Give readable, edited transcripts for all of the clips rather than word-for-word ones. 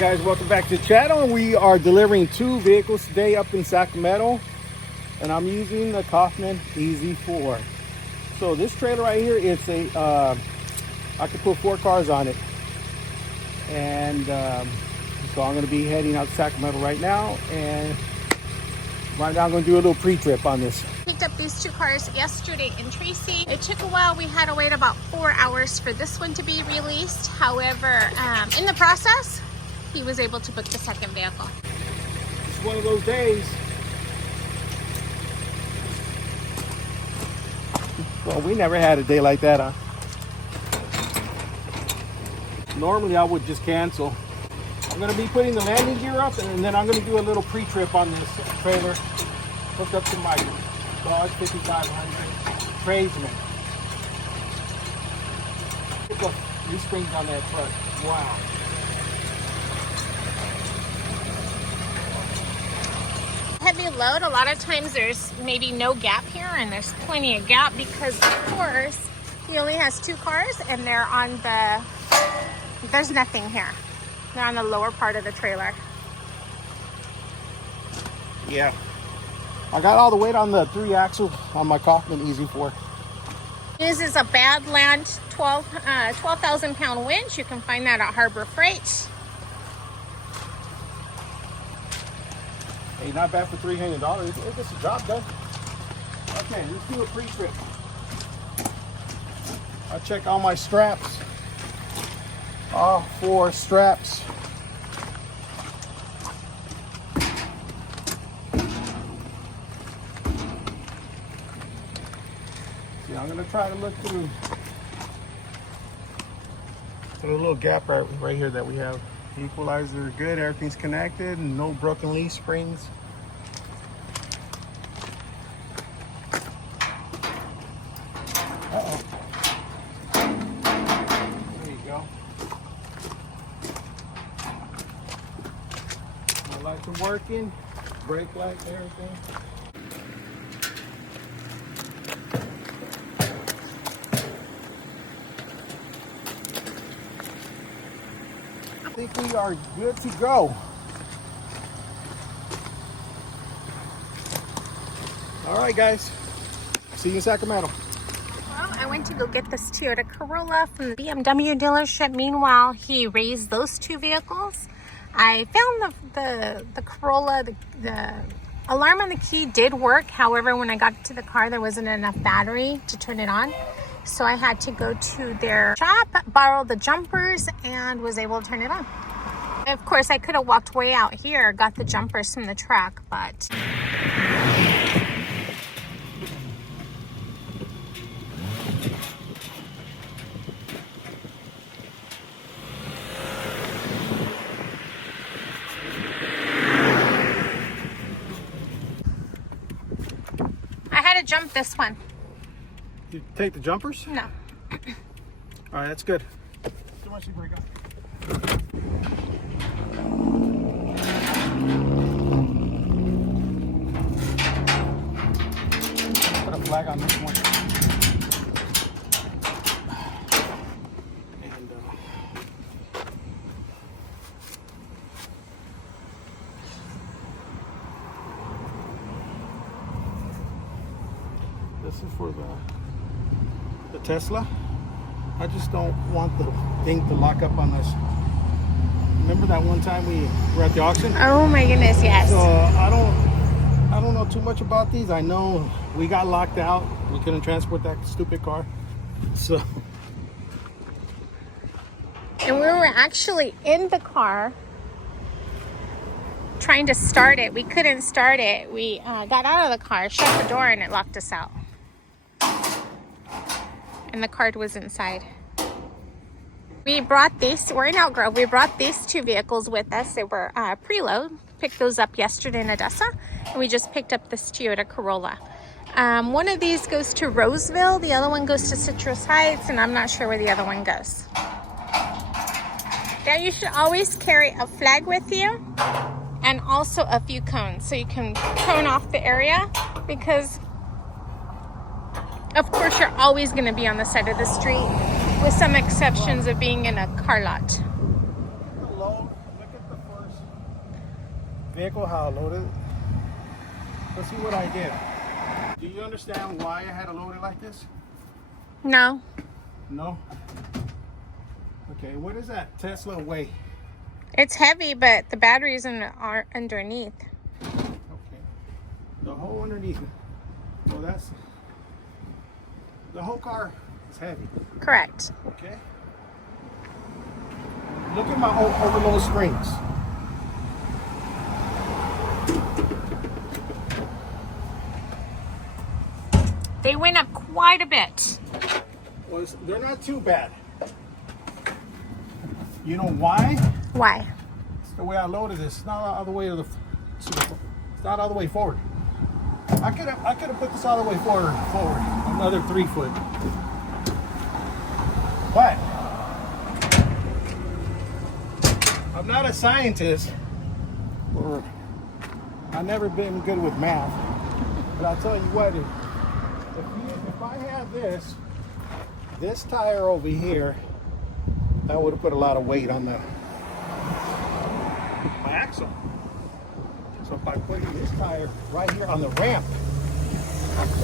Guys, welcome back to the channel. We are delivering 2 vehicles today up in Sacramento, and I'm using the Kaufman EZ4. So this trailer right here, it's a I could put 4 cars on it, and so I'm going to be heading out to Sacramento right now, and right now I'm going to do a little pre-trip on this. Picked up these 2 cars yesterday in Tracy. It took a while. We had to wait about 4 hours for this one to be released. However, in the process, he was able to book the second vehicle. It's one of those days. Well, we never had a day like that, huh? Normally I would just cancel. I'm going to be putting the landing gear up, and then I'm going to do a little pre-trip on this trailer hooked up to my Dodge 5500 Tradesman. Look, these springs on that truck. Wow. Heavy load, a lot of times there's maybe no gap here, and there's plenty of gap because of course he only has 2 cars and they're on the, there's nothing here. They're on the lower part of the trailer. Yeah. I got all the weight on the 3-axle on my Kaufman EZ4. This is a Badland 12,000 pound winch. You can find that at Harbor Freight. Hey, not bad for $300. It gets the job done. Okay, let's do a pre-trip. I'll check all my straps. All 4 straps. See, I'm gonna try to look through the little gap right here that we have. Equalizer good, everything's connected, no broken leaf springs. Uh-oh. There you go. My lights are working, brake lights, everything. I think we are good to go. All right, guys. See you in Sacramento. Well, I went to go get this Toyota Corolla from the BMW dealership. Meanwhile, he raised those 2 vehicles. I found the Corolla, the alarm on the key did work. However, when I got to the car, there wasn't enough battery to turn it on. So I had to go to their shop, borrow the jumpers, and was able to turn it on. Of course, I could have walked way out here, got the jumpers from the truck, but... I had to jump this one. You take the jumpers? No. All right, that's good. Too much break up. Put a flag on this one. And this is for the Tesla. I just don't want the thing to lock up on us. Remember that one time we were at the auction? Oh my goodness, yes. So I don't know too much about these. I know we got locked out. We couldn't transport that stupid car. So. And we were actually in the car trying to start it. We couldn't start it. We got out of the car, shut the door, and it locked us out. And the card was inside. We brought these, we're in Elk Grove, we brought these 2 vehicles with us. They were preload. Picked those up yesterday in Odessa. And we just picked up this Toyota Corolla. One of these goes to Roseville, the other one goes to Citrus Heights, and I'm not sure where the other one goes. Now you should always carry a flag with you and also a few cones so you can cone off the area, because of course you're always going to be on the side of the street, with some exceptions of being in a car lot. Look at the vehicle, how I loaded it. Let's see what I did. Do you understand why I had to load it like this? No. No? Okay, what does that Tesla weigh? It's heavy, but the batteries are underneath. Okay. The whole underneath. So that's... The whole car is heavy. Correct. Okay. Look at my overload springs. They went up quite a bit. Well, they're not too bad. You know why? Why? It's the way I loaded this. It's not all the way to it's not all the way forward. I could have put this all the way forward, another 3 foot. But I'm not a scientist, or I've never been good with math. But I'll tell you what, if I had this tire over here, that would have put a lot of weight on my axle. So by putting this tire right here on the ramp,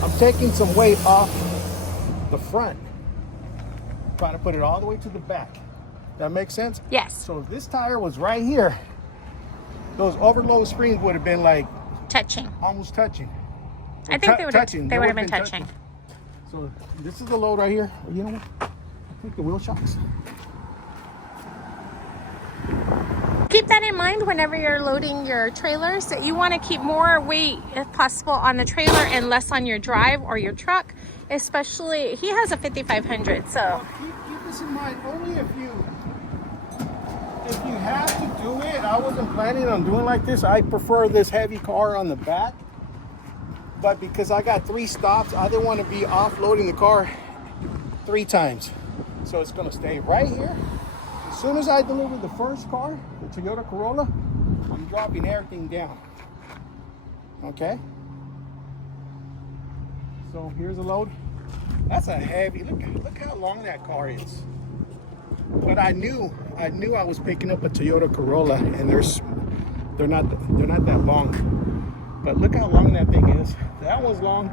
I'm taking some weight off the front, trying to put it all the way to the back. That makes sense? Yes. So if this tire was right here, those overload springs would have been like touching. Almost touching. I think they would have been touching. So this is the load right here. You know what? I think the wheel shocks. Keep that in mind whenever you're loading your trailers, that you want to keep more weight if possible on the trailer and less on your drive or your truck. Especially, he has a 5500, so. Well, keep this in mind. Only if you have to do it. I wasn't planning on doing like this. I prefer this heavy car on the back. But because I got 3 stops, I didn't want to be offloading the car 3 times. So it's going to stay right here. As soon as I deliver the first car, the Toyota Corolla, I'm dropping everything down. Okay? So here's the load. That's a heavy, look how long that car is. But I knew I was picking up a Toyota Corolla, and they're not that long. But look how long that thing is. That was long.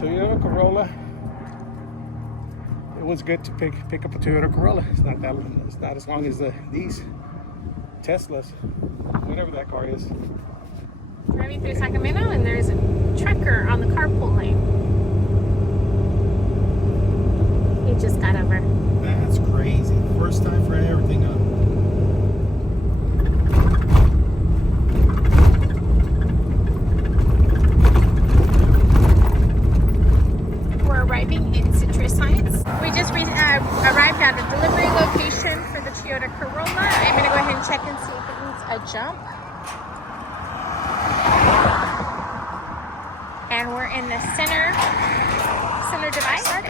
Toyota Corolla. It was good to pick up a Toyota Corolla. It's not that long. It's not as long as these Teslas, whatever that car is. Driving through Sacramento, and there's a trucker on the carpool lane. He just got over. That's crazy. First time for everything up. We're arriving in Citrus Heights. We just arrived at a delivery location for the Toyota Corolla. I'm going to go ahead and check and see if it needs a jump. And we're in the center divide.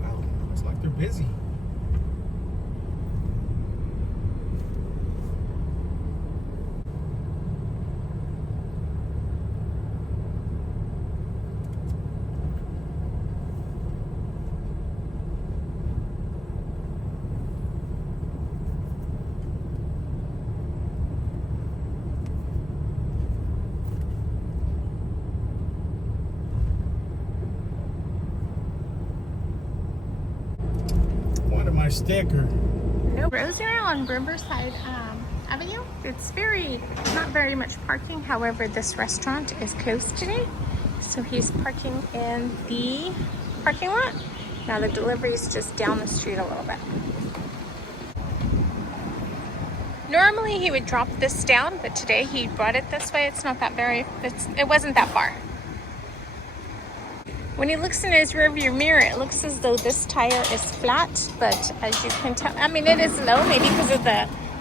Wow, looks like they're busy. My sticker. No, Rosemary on Riverside Avenue. It's not very much parking. However, this restaurant is closed today, so he's parking in the parking lot. Now the delivery is just down the street a little bit. Normally he would drop this down, but today he brought it this way. It's not that it wasn't that far. When he looks in his rearview mirror, it looks as though this tire is flat, but as you can tell, I mean, it is low, maybe because of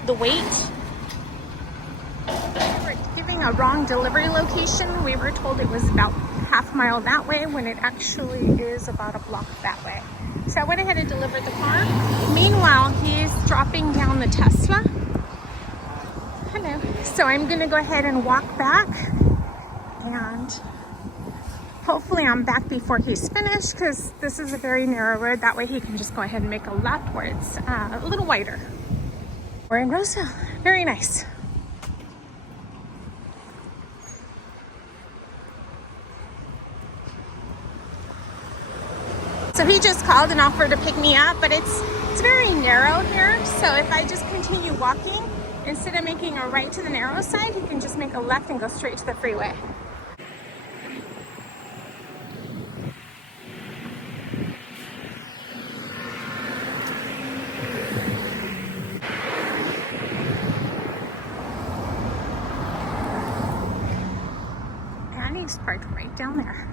the weight. We were giving a wrong delivery location. We were told it was about half mile that way when it actually is about a block that way. So I went ahead and delivered the car. Meanwhile, he's dropping down the Tesla. Hello. So I'm gonna go ahead and walk back, and hopefully I'm back before he's finished, because this is a very narrow road. That way he can just go ahead and make a left where it's a little wider. We're in Roseville. Very nice. So he just called and offered to pick me up, but it's very narrow here. So if I just continue walking, instead of making a right to the narrow side, he can just make a left and go straight to the freeway. And he's parked right down there.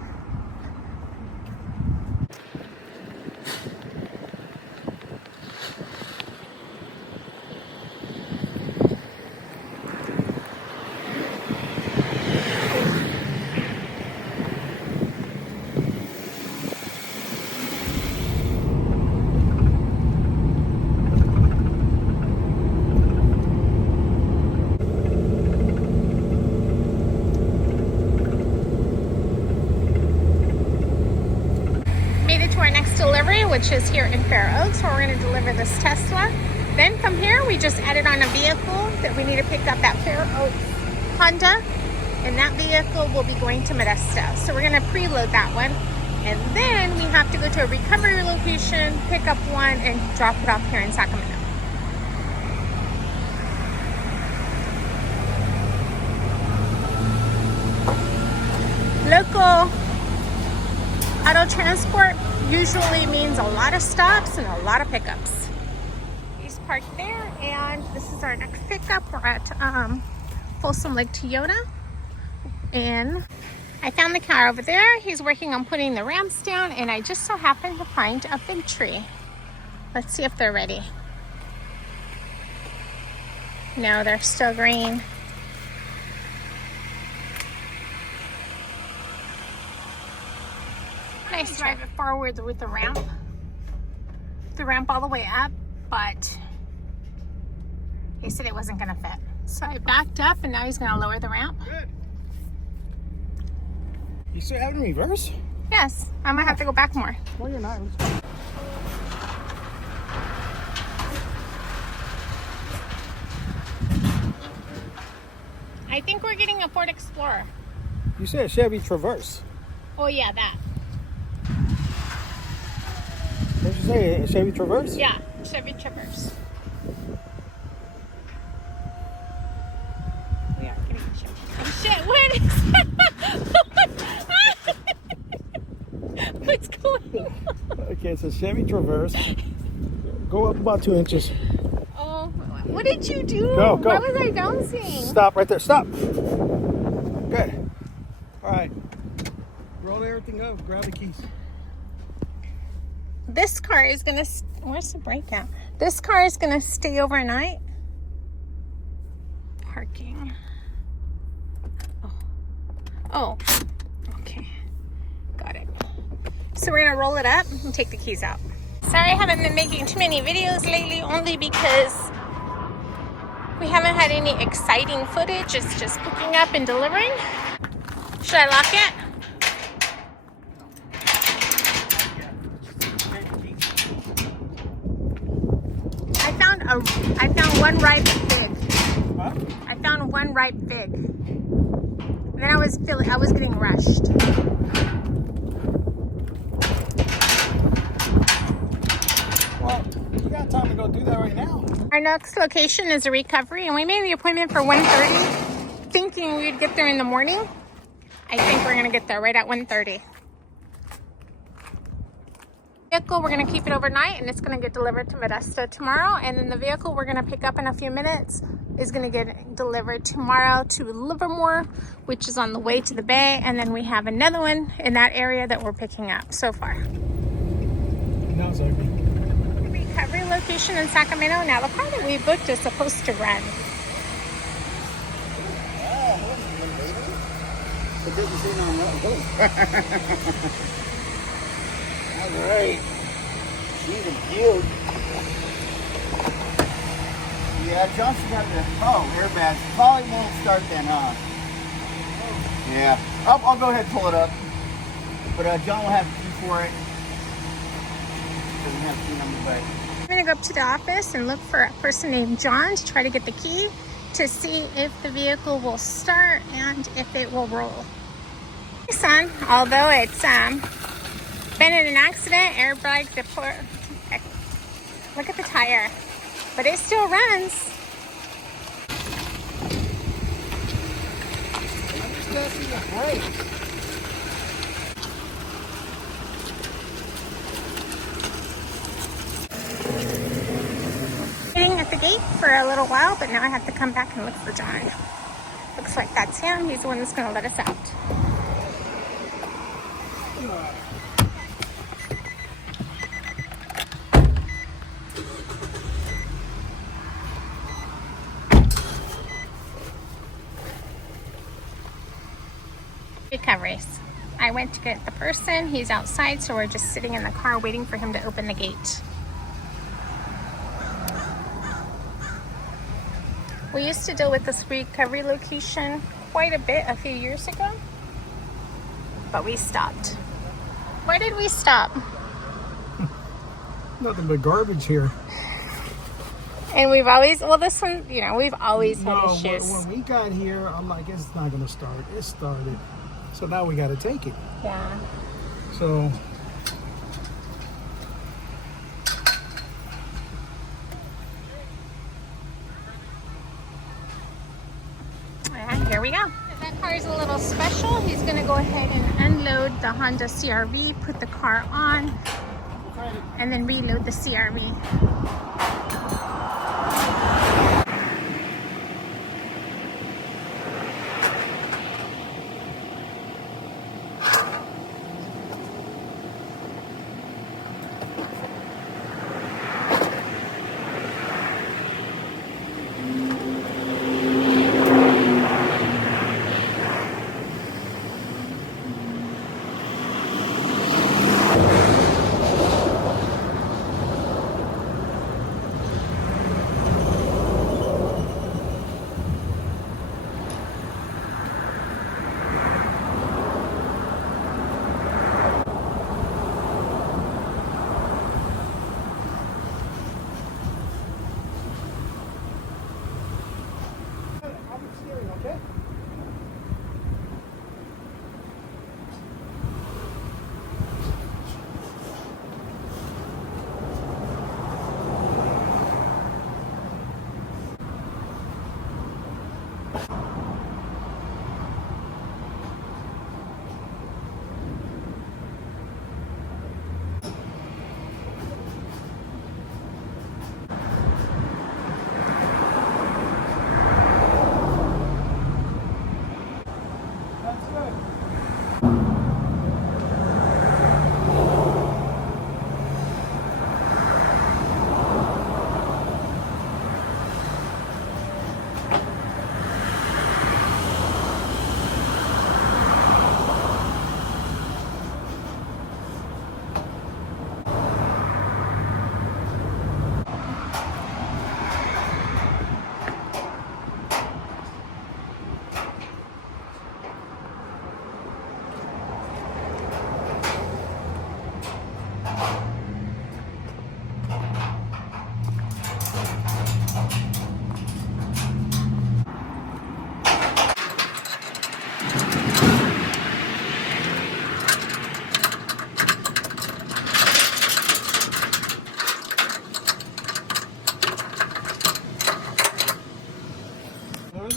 Delivery, which is here in Fair Oaks, where we're going to deliver this Tesla. Then from here, we just added on a vehicle that we need to pick up, that Fair Oaks Honda, and that vehicle will be going to Modesto. So we're going to preload that one, and then we have to go to a recovery location, pick up one, and drop it off here in Sacramento. Local auto transport usually means a lot of stops and a lot of pickups. He's parked there, and this is our next pickup. We're at Folsom Lake Toyota, and I found the car over there. He's working on putting the ramps down, and I just so happened to find a fig tree. Let's see if they're ready. No, they're still green. Nice. Drive it forward with the ramp all the way up, but he said it wasn't gonna fit. So I backed up, and now he's gonna lower the ramp. Good. You still have it in reverse? Yes, I might have to go back more. Well, you're not. I think we're getting a Ford Explorer. You said Chevy Traverse. Oh yeah, that. What did you say? A Chevy Traverse? Yeah, Chevy Traverse. We are getting a Chevy. Oh shit, what is that? What's going on? Okay, it's a Chevy Traverse. Go up about 2 inches. Oh, what did you do? Go, go. Why was I bouncing? Stop right there. Stop. Good. All right. Roll everything up. Grab the keys. This car is gonna, where's the breakout? This car is gonna stay overnight. Parking. Oh, okay, got it. So we're gonna roll it up and take the keys out. Sorry I haven't been making too many videos lately, only because we haven't had any exciting footage. It's just picking up and delivering. Should I lock it? I found one ripe fig. Huh? I found one ripe fig. And then I was getting rushed. Well, you got time to go do that right now. Our next location is a recovery, and we made the appointment for 1:30, thinking we'd get there in the morning. I think we're gonna get there right at 1:30. Vehicle, we're going to keep it overnight, and it's going to get delivered to Modesto tomorrow. And then the vehicle we're going to pick up in a few minutes is going to get delivered tomorrow to Livermore, which is on the way to the bay. And then we have another one in that area that we're picking up so far. Now it's ugly. Recovery location in Sacramento. Now the car that we booked is supposed to run. it doesn't say on what. All right. She's a cute. Yeah, Johnson got the airbags. Probably won't start then, huh? Yeah. I'll go ahead and pull it up. But John will have the key for it. Doesn't have the key number, but I'm gonna go up to the office and look for a person named John to try to get the key to see if the vehicle will start and if it will roll. Hey son, although it's been in an accident, airbags report. Look at the tire, but it still runs. I'm just testing the brakes. At the gate for a little while, but now I have to come back and look for John. Looks like that's him. He's the one that's going to let us out. Recoveries. I went to get the person. He's outside, so we're just sitting in the car waiting for him to open the gate. We used to deal with this recovery location quite a bit a few years ago, but we stopped. Why did we stop? Nothing but garbage here. And we've always, well, this one, you know, we've always had issues. When we got here, I'm like, it's not going to start. It started. So now we got to take it. Yeah. So. Here we go. That car is a little special. He's going to go ahead and unload the Honda CRV, put the car on, and then reload the CRV.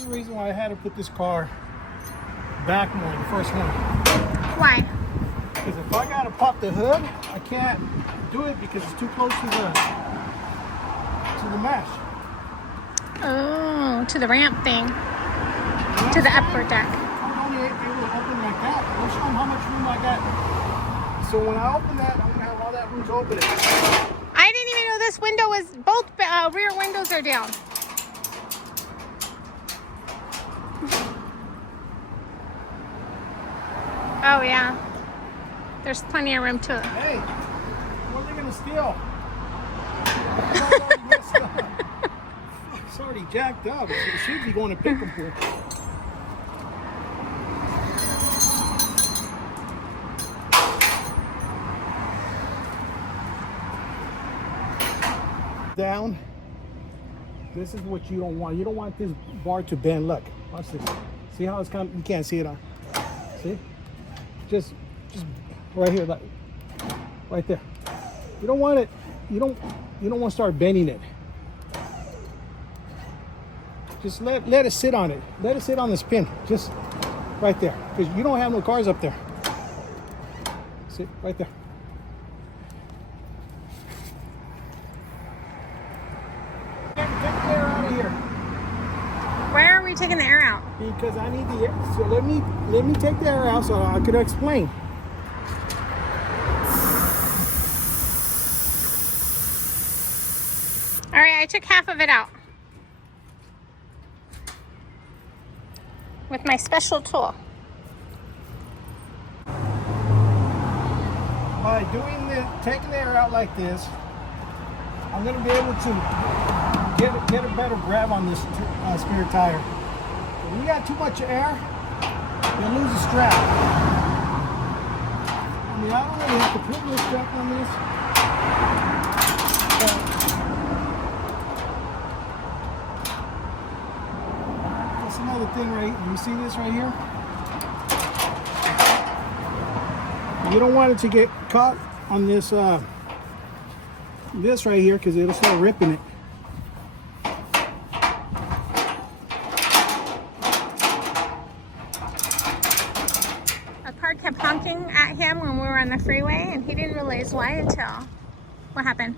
Reason why I had to put this car back more, the first one. Why? Because if I gotta pop the hood, I can't do it because it's too close to the mesh. Oh, to the ramp thing, to the upper deck. I'm only able to open like that. I'll show them how much room I got. So when I open that, I'm gonna have all that room to open it. I didn't even know this window was, both rear windows are down. yeah. There's plenty of room to it. Hey, what are they gonna steal? It's already jacked up. It should be going to pick them for. Down. This is what you don't want. You don't want this bar to bend. Look, watch this. See how it's kind of, you can't see it on. See? Just right here, like right there. You don't want it. You don't want to start bending it. Just let it sit on it. Let it sit on this pin. Just right there, because you don't have no cars up there. Sit right there. Take the air out of here. Where are we taking the air out? Because I need the air. So let me take the air out so I could explain. All right, I took half of it out with my special tool. By taking the air out like this, I'm going to be able to get a better grab on this spare tire. When you got too much air, you lose the strap. I mean, I don't really have to put no strap on this. That's another thing, right? You see this right here? You don't want it to get caught on this this right here, because it'll start ripping it. A car kept honking at him when we were on the freeway, and he didn't realize why until what happened.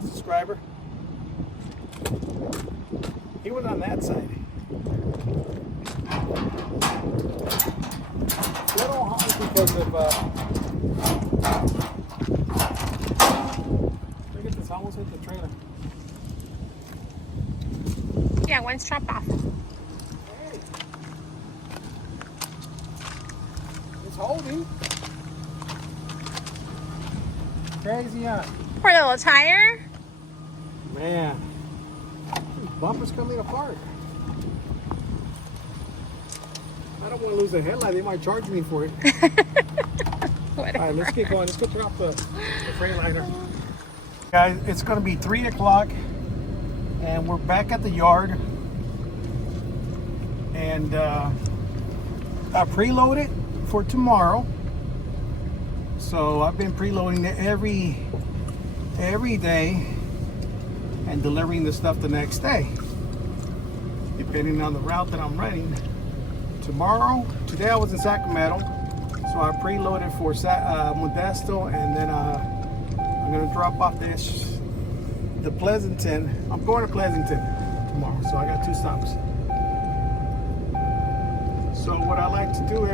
Subscriber. He was on that side. Little honk because of look at this, almost hit the trailer. Yeah, one's chopped off. Hey. It's holding. Crazy, huh? Poor little tire. Man, these bumpers coming apart. I don't want to lose a headlight. They might charge me for it. All right, let's get going. Let's go turn off the Freightliner. Guys, it's going to be 3 o'clock, and we're back at the yard. And I preloaded for tomorrow. So I've been preloading it every day and delivering the stuff the next day, depending on the route that I'm running. Today I was in Sacramento, so I preloaded for Modesto, and then I'm gonna drop off the Pleasanton. I'm going to Pleasanton tomorrow, so I got 2 stops. So what I like to do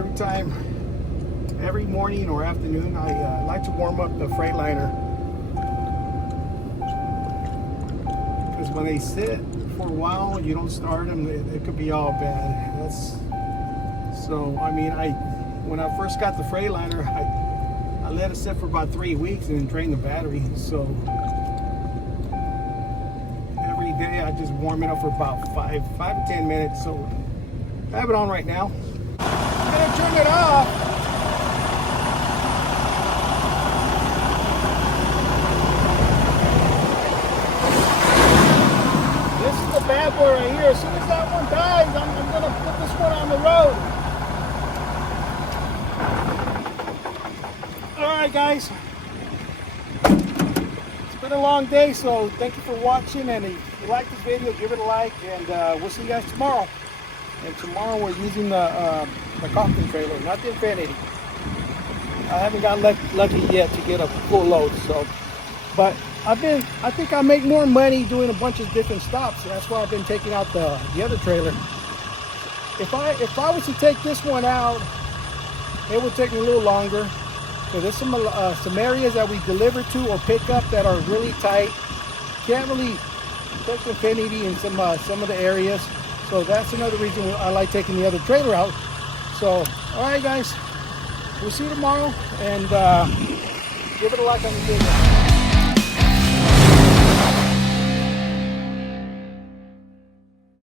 every morning or afternoon, I like to warm up the Freightliner, because when they sit for a while, you don't start them, it could be all bad. So, I mean, when I first got the Freightliner, I let it sit for about 3 weeks and then drained the battery. So, every day I just warm it up for about 5 to 10 minutes. So, I have it on right now. I'm going to turn it off. This is the bad boy right here. As soon as that one dies, I'm going to put this one on the road. Alright guys, it's been a long day, so thank you for watching, and if you like this video, give it a like, and we'll see you guys tomorrow. And tomorrow we're using the Kaufman trailer, not the Infinity. I haven't got lucky yet to get a full load, so, but I think I make more money doing a bunch of different stops, so that's why I've been taking out the other trailer. If I was to take this one out, it would take me a little longer. So there's some areas that we deliver to or pick up that are really tight. Can't really take the Infinity in some of the areas. So that's another reason I like taking the other trailer out, So, all right, guys, we'll see you tomorrow, and give it a like on the video.